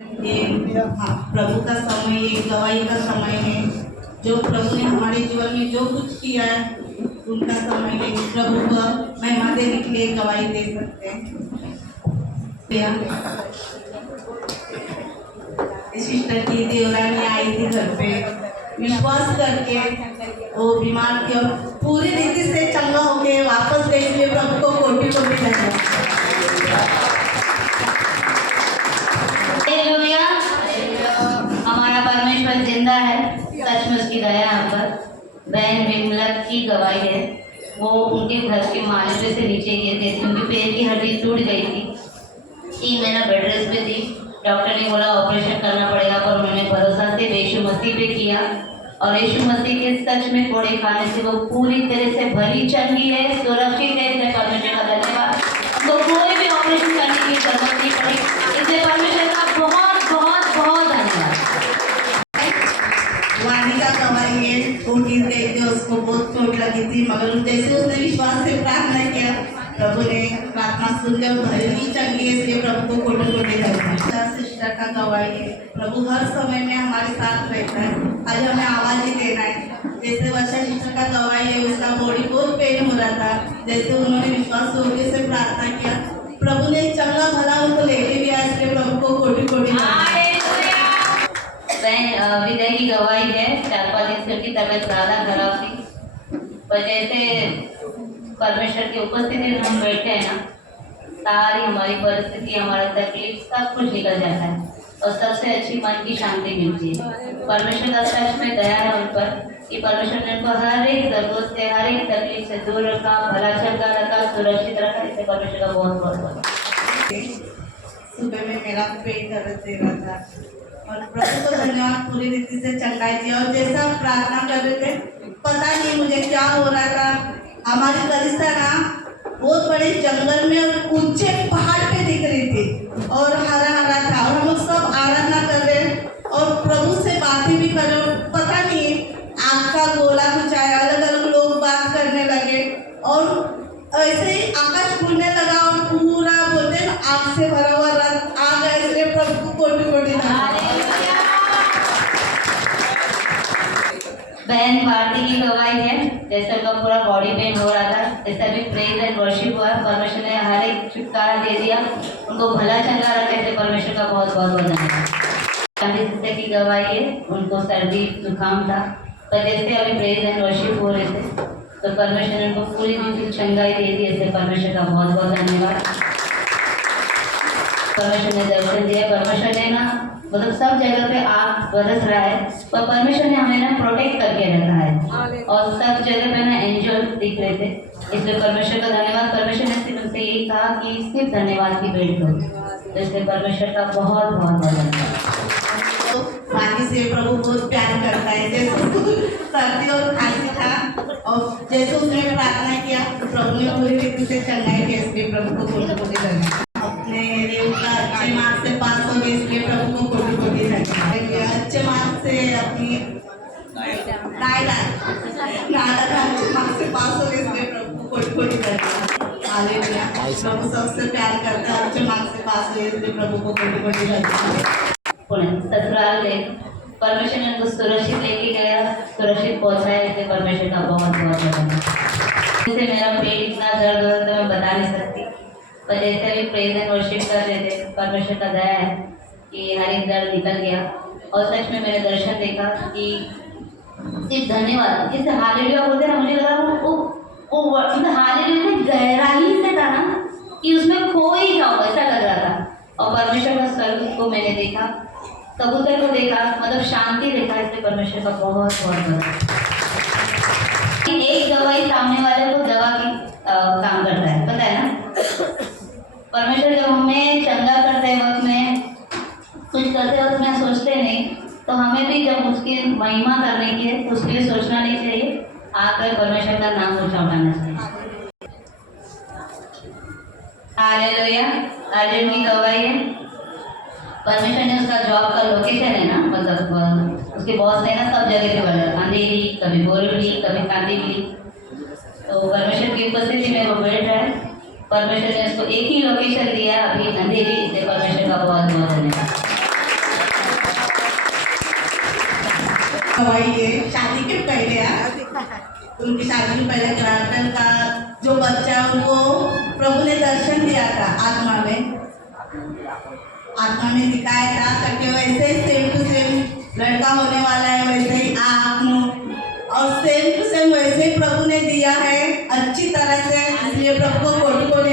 ये प्रभु का समय है, गवाही का समय है। जो प्रभु ने हमारे जीवन में जो कुछ किया है उनका समय है। प्रभु को महिमा देने के लिए गवाही दे सकते हैं। सिस्टर की देवरानी आई थी घर पे, विश्वास करके वो बीमार थी और पूरी रीति से चंगा होके वापस गई। इसलिए प्रभु को कोटि कोटि धन्यवाद। हमारा परमेश्वर जिंदा है, सचमुच की दया हम पर। बहन विमलत की गवाही है, वो उनके घर के मानवे से नीचे गिर गए थे, उनकी पैर की हड्डी टूट गई थी। 3 महीना बेड रेस्ट पे थी। डॉक्टर ने बोला ऑपरेशन करना पड़ेगा, पर उन्होंने भरोसा से यीशु मसीह पे किया और यीशु मसीह के सच में कोड़े खाने से वो पूरी तरह से भली चंगी है, सुरक्षित है। इसलिए परमेश्वर का धन्यवाद। उनको कोई भी ऑपरेशन करने की जरूरत नहीं पड़ी, इसलिए परमेश्वर का बहुत बहुत बहुत धन्यवाद। वाणी का गवाही है, वो गिर गई थी, उसको बहुत चोट लगी थी, मगर जैसे उसने विश्वास से प्रार्थना किया, प्रभु ने प्रार्थना सुनकर भली चंगी है। इसलिए प्रभु को कोटि कोटि धन्यवाद। सिस्टर का गवाही है, प्रभु हर समय में हमारे साथ रहता है। आज हमें आवाज ही देना है। जैसे वर्षा सिस्टर का गवाही है, उसका बॉडी बहुत पेन हो रहा था, जैसे उन्होंने विश्वास योग्य से प्रार्थना किया, प्रभु ने चंगा भला उनको लेके भी आया। इसलिए प्रभु को कोटि कोटि धन्यवाद। बहन विजय की गवाही है, 4-5 दिन से उनकी तबीयत ज़्यादा खराब थी, पर जैसे परमेश्वर की उपस्थिति में हम बैठे हैं ना, सारी हमारी परिस्थिति, हमारा तकलीफ सब कुछ निकल जाता है और सबसे अच्छी मन की शांति मिलती है। परमेश्वर का सच में दया है उन पर कि परमेश्वर ने उनको हर एक जरूरत से, हर एक तकलीफ से दूर रखा, भला चंगा रखा, सुरक्षित रखा। इससे परमेश्वर का बहुत बहुत धन्यवाद। सुबह में मेरा पेट दर्द दे रहा था और प्रभु को धन्यवाद, पूरी रीति से चंगाई थी। और जैसा प्रार्थना कर रहे थे, पता नहीं मुझे क्या हो रहा था। हमारी कलिसिया ना बहुत बड़े जंगल में और ऊंचे पहाड़ पे दिख रही थी और हरा हरा था, और हम लोग सब आराधना कर रहे और प्रभु से बातें भी कर रहे। और पता नहीं आग का गोला कुछ आया, अलग अलग लोग बात करने लगे और ऐसे ही आकाश खुलने लगा और पूरा बोलते हैं आग से भरा हुआ रात आ गया। इसलिए प्रभु को कोटि कोटि धन्यवाद। बहन भारती की गवाही है, जैसे उनका पूरा बॉडी पेन हो रहा था, जैसे अभी प्रेज एंड वर्शिप हुआ, परमेश्वर ने हर एक छुटकारा दे दिया, उनको भला चंगा रखे थे। परमेश्वर का बहुत बहुत धन्यवाद। की गवाही है, उनको सर्दी जुकाम था, पर जैसे अभी प्रेज एंड वर्शिप हो रहे थे तो परमेश्वर ने उनको पूरी रीति चंगाई दे दी। इससे परमेश्वर का बहुत बहुत धन्यवाद। परमेश्वर ने दर्शन दिया। परमेश्वर ने ना मतलब सब जगह पे आग बरस रहा है, पर परमेश्वर ने हमें ना प्रोटेक्ट करके रखा है और सब जगह पे ना एंजल दिख रहे थे। इसलिए परमेश्वर का धन्यवाद। परमेश्वर ने सिर्फ उनसे यही कहा कि सिर्फ धन्यवाद की भेंट दो, तो इसलिए परमेश्वर का बहुत बहुत धन्यवाद। बाकी से प्रभु बहुत प्यार करता है। जैसे सर्दी और खांसी था और जैसे उसने प्रार्थना किया तो प्रभु ने पूरी रीति से चंगाई की। इसलिए प्रभु को कोटि कोटि धन्यवाद। अपने रेवता अच्छे मार्क्स से पास हो गए, इसलिए प्रभु को कोटि कोटि धन्यवाद। अच्छे मार्क्स से अपनी नायला अच्छे मार्क्स से पास हो गए, इसलिए प्रभु को कोटि कोटि धन्यवाद। हालेलुया। प्रभु सबसे प्यार करता है। अच्छे मार्क्स से पास हुए, इसलिए प्रभु को कोटि कोटि धन्यवाद। ससुराल में परमेश्वर ने उनको सुरक्षित लेके गया, सुरक्षित पहुंचाया। इसलिए परमेश्वर का बहुत बहुत धन्यवाद। जैसे मेरा पेट इतना दर्द हो तो मैं बता नहीं सकती, पर जैसे अभी प्रेज एंड वर्शिप कर रहे थे, परमेश्वर का दया है कि हर एक दर्द निकल गया और सच में मैंने दर्शन देखा कि सिर्फ धन्यवाद। जैसे हालेलुया बोलते ना, मुझे लगा वो मतलब हालेलुया में गहराई से था ना कि उसमें खो ही जाओ, ऐसा लग रहा था। और परमेश्वर का स्वरूप को मैंने देखा, कबूतर को देखा, मतलब शांति देखा। इसलिए परमेश्वर का बहुत बहुत धन्यवाद। एक गवाही सामने वाले को दवा की काम करता है, पता है ना। परमेश्वर जब हमें चंगा करते वक्त में, कुछ करते वक्त में सोचते नहीं, तो हमें भी जब उसकी महिमा करने की है तो उसके लिए सोचना नहीं चाहिए, आकर परमेश्वर का नाम ऊंचा उठाना चाहिए। हालेलुया। अर्जुन की गवाही है, परमेश्वर ने उसका जॉब का लोकेशन है ना, मतलब उसके बॉस है ना, सब जगह पे बदला, अंधेरी, कभी बोरीवली, कभी कांदीवली। तो परमेश्वर की उपस्थिति में वो बैठ रहा है। परमेश्वर ने उसको एक ही लोकेशन दिया अभी अंधेरी। इससे परमेश्वर का बहुत बहुत धन्यवाद। गवाही है शादी के पहले उनकी शादी के पहले जनार्दन का जो बच्चा है उनको प्रभु ने दर्शन दिया था आत्मा में दिखाया था ताकि वैसे सेम टू सेम लड़का होने वाला है, वैसे ही आँख मुँह और सेम टू सेम वैसे ही प्रभु ने दिया है अच्छी तरह से। इसलिए प्रभु को कोटि कोटि